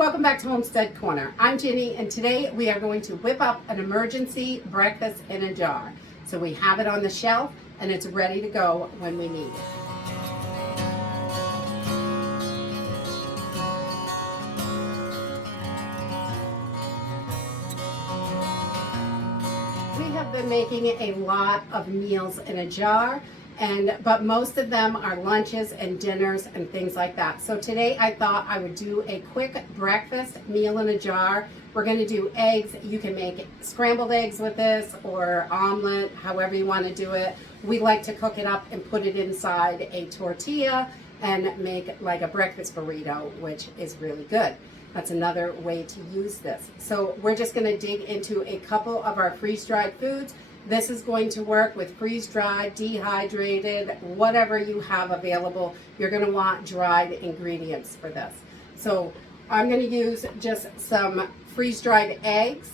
welcome back to Homestead Corner. I'm Ginny, and today we are going to whip up an emergency breakfast in a jar. So we have it on the shelf, and it's ready to go when we need it. We have been making a lot of meals in a jar, but most of them are lunches and dinners and things like that. So today I thought I would do a quick breakfast meal in a jar. We're going to do eggs. You can make scrambled eggs with this or omelet, however you want to do it. We like to cook it up and put it inside a tortilla and make like a breakfast burrito, which is really good. That's another way to use this. So we're just going to dig into a couple of our freeze-dried foods. This is going to work with freeze-dried, dehydrated, whatever you have available. You're going to want dried ingredients for this. So I'm going to use just some freeze-dried eggs,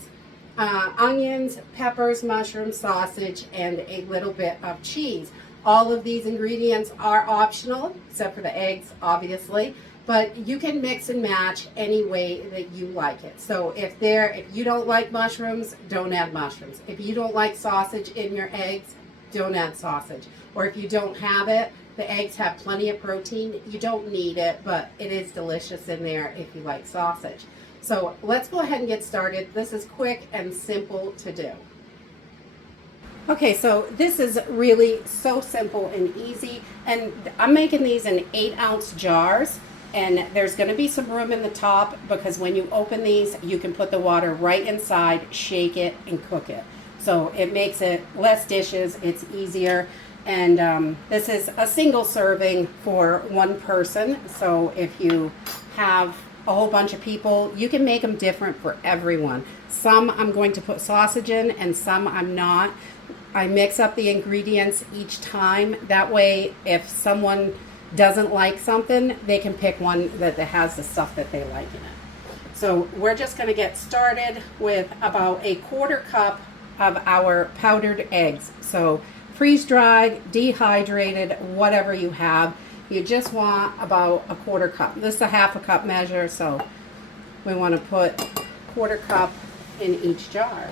onions, peppers, mushrooms, sausage, and a little bit of cheese. All of these ingredients are optional, except for the eggs, obviously. But you can mix and match any way that you like it. So if you don't like mushrooms, don't add mushrooms. If you don't like sausage in your eggs, don't add sausage. Or if you don't have it, the eggs have plenty of protein. You don't need it, but it is delicious in there if you like sausage. So let's go ahead and get started. This is quick and simple to do. Okay, so this is really so simple and easy. And I'm making these in 8-ounce jars. And there's going to be some room in the top because when you open these, you can put the water right inside, shake it, and cook it. So it makes it less dishes, it's easier. And this is a single serving for one person. So if you have a whole bunch of people, you can make them different for everyone. Some I'm going to put sausage in and some I'm not. I mix up the ingredients each time. That way, if someone doesn't like something, they can pick one that has the stuff that they like in it. So we're just going to get started with about a 1/4 cup of our powdered eggs. So freeze-dried, dehydrated, whatever you have. You just want about a 1/4 cup. This is a 1/2 cup measure, so we want to put 1/4 cup in each jar.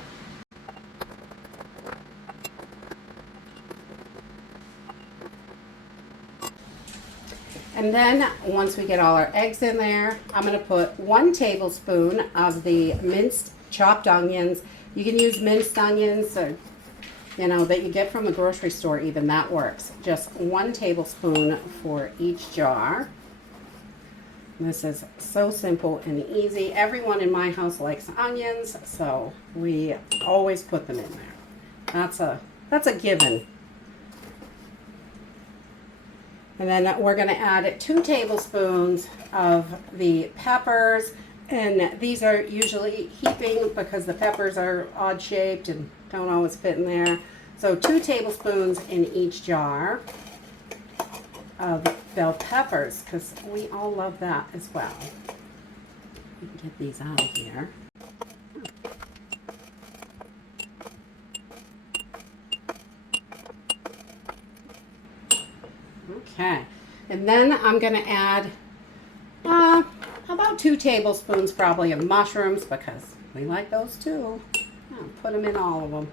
And then once we get all our eggs in there, I'm going to put 1 tablespoon of the minced chopped onions. You can use minced onions, or, that you get from the grocery store even. That works. Just 1 tablespoon for each jar. This is so simple and easy. Everyone in my house likes onions, so we always put them in there. That's a given. And then we're going to add 2 tablespoons of the peppers. And these are usually heaping because the peppers are odd shaped and don't always fit in there. So 2 tablespoons in each jar of bell peppers because we all love that as well. We can get these out of here. Okay, and then I'm going to add about 2 tablespoons probably of mushrooms because we like those too. I'll put them in all of them.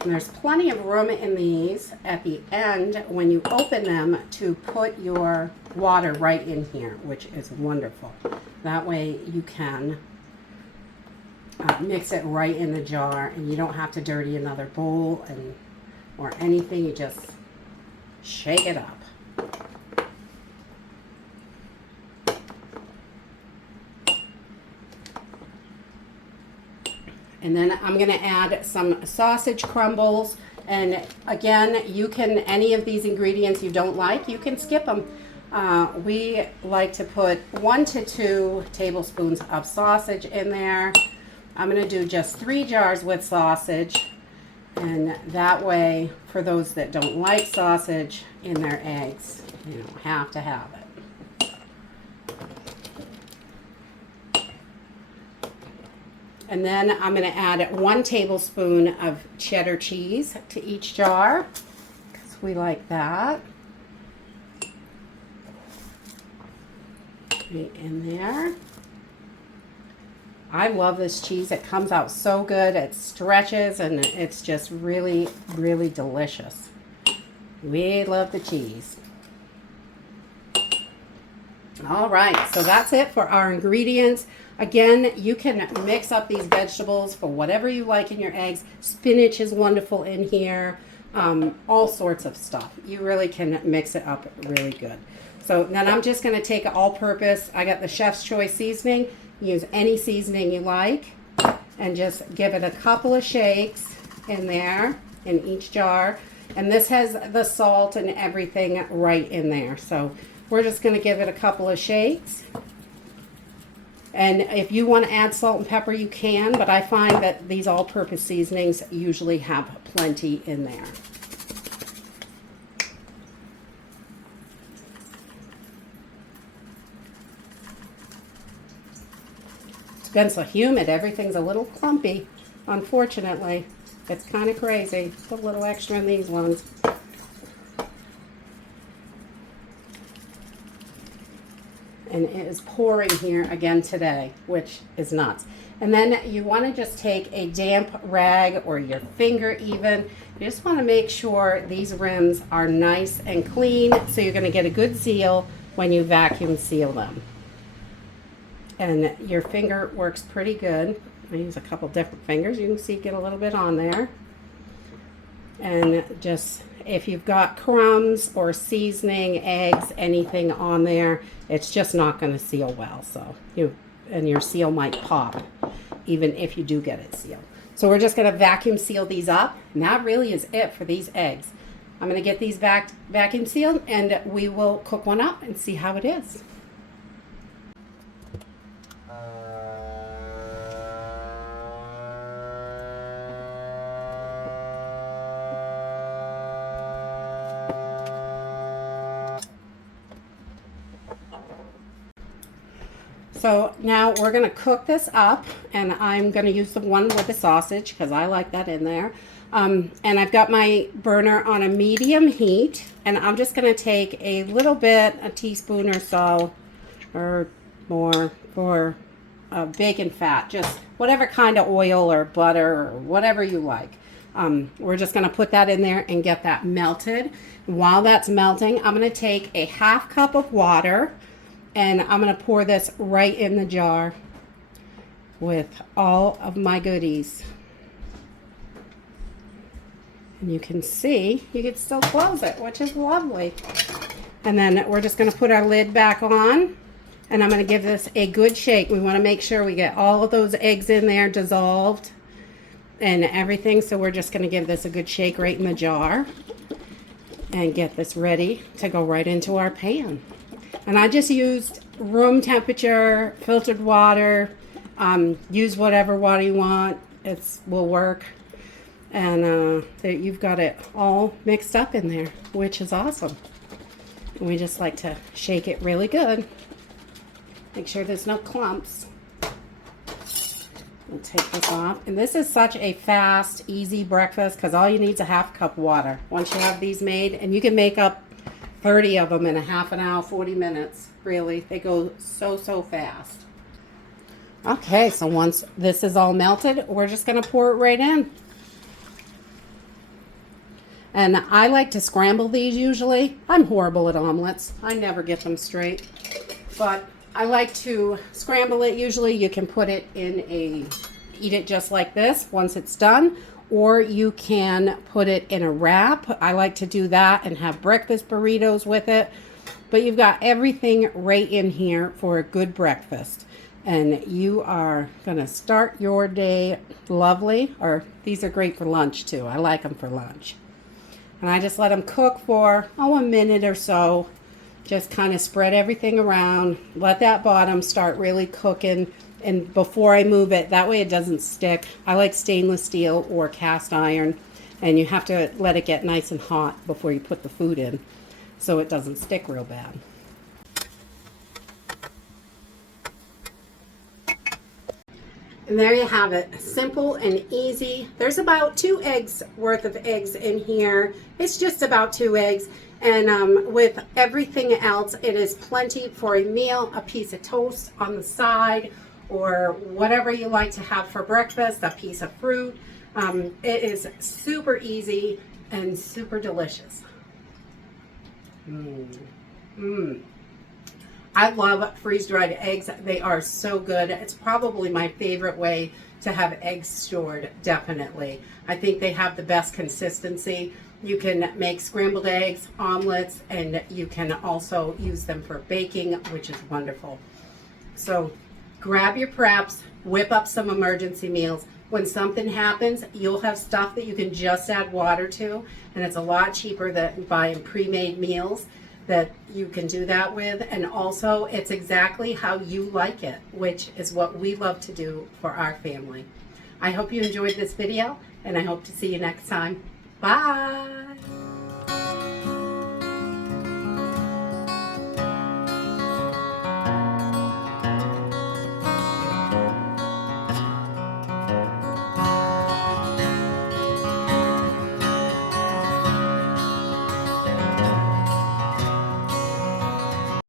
And there's plenty of room in these at the end when you open them to put your water right in here, which is wonderful. That way you can mix it right in the jar and you don't have to dirty another bowl or anything. You just shake it up. And then I'm going to add some sausage crumbles. And again, you can, any of these ingredients you don't like, you can skip them. We like to put 1 to 2 tablespoons of sausage in there. I'm going to do just 3 jars with sausage. And that way, for those that don't like sausage in their eggs, you don't have to have it. And then I'm going to add 1 tablespoon of cheddar cheese to each jar, because we like that. Right in there. I love this cheese. It comes out so good. It stretches and it's just really, really delicious. We love the cheese. All right, so that's it for our ingredients. Again, you can mix up these vegetables for whatever you like in your eggs. Spinach is wonderful in here. All sorts of stuff. You really can mix it up really good. So then I'm just going to take all-purpose. I got the Chef's Choice seasoning. Use any seasoning you like. And just give it a couple of shakes in there, in each jar. And this has the salt and everything right in there. So we're just going to give it a couple of shakes. And if you want to add salt and pepper, you can, but I find that these all-purpose seasonings usually have plenty in there. It's been so humid, everything's a little clumpy, unfortunately. It's kind of crazy. Put a little extra in these ones. And it is pouring here again today, which is nuts. And then you want to just take a damp rag or your finger even. You just want to make sure these rims are nice and clean, so you're going to get a good seal when you vacuum seal them. And your finger works pretty good. I use a couple different fingers. You can see get a little bit on there. And just, if you've got crumbs or seasoning, eggs, anything on there, it's just not going to seal well. So your seal might pop even if you do get it sealed. So we're just going to vacuum seal these up. And that really is it for these eggs. I'm going to get these vacuum sealed and we will cook one up and see how it is. So now we're going to cook this up, and I'm going to use the one with the sausage because I like that in there. And I've got my burner on a medium heat, and I'm just going to take a little bit, a teaspoon or so, or more, for bacon fat, just whatever kind of oil or butter or whatever you like. We're just going to put that in there and get that melted. While that's melting, I'm going to take a 1/2 cup of water. And I'm going to pour this right in the jar with all of my goodies. And you can see, you can still close it, which is lovely. And then we're just going to put our lid back on. And I'm going to give this a good shake. We want to make sure we get all of those eggs in there dissolved and everything. So we're just going to give this a good shake right in the jar. And get this ready to go right into our pan. And I just used room temperature, filtered water. Use whatever water you want. It will work. And you've got it all mixed up in there, which is awesome. And we just like to shake it really good. Make sure there's no clumps. We'll take this off. And this is such a fast, easy breakfast because all you need is a 1/2 cup water. Once you have these made, and you can make up 30 of them in a 1/2 hour, 40 minutes. Really, they go so fast. Okay, so once this is all melted, we're just going to pour it right in. And I like to scramble these usually. I'm horrible at omelets. I never get them straight. But I like to scramble it. Usually you can put it in eat it just like this once it's done. Or you can put it in a wrap. I like to do that and have breakfast burritos with it. But you've got everything right in here for a good breakfast. And you are going to start your day lovely. Or these are great for lunch too. I like them for lunch. And I just let them cook for, a minute or so. Just kind of spread everything around. Let that bottom start really cooking. And before I move it, that way it doesn't stick. I like stainless steel or cast iron. And you have to let it get nice and hot before you put the food in, so it doesn't stick real bad. And there you have it, simple and easy. There's about 2 eggs worth of eggs in here. It's just about 2 eggs. And with everything else, it is plenty for a meal, a piece of toast on the side, or whatever you like to have for breakfast, a piece of fruit. It is super easy and super delicious. I love freeze-dried eggs. They are so good. It's probably my favorite way to have eggs stored, definitely. I think they have the best consistency. You can make scrambled eggs, omelets, and you can also use them for baking, which is wonderful. So grab your preps, whip up some emergency meals. When something happens, you'll have stuff that you can just add water to, and it's a lot cheaper than buying pre-made meals that you can do that with. And also, it's exactly how you like it, which is what we love to do for our family. I hope you enjoyed this video, and I hope to see you next time. Bye!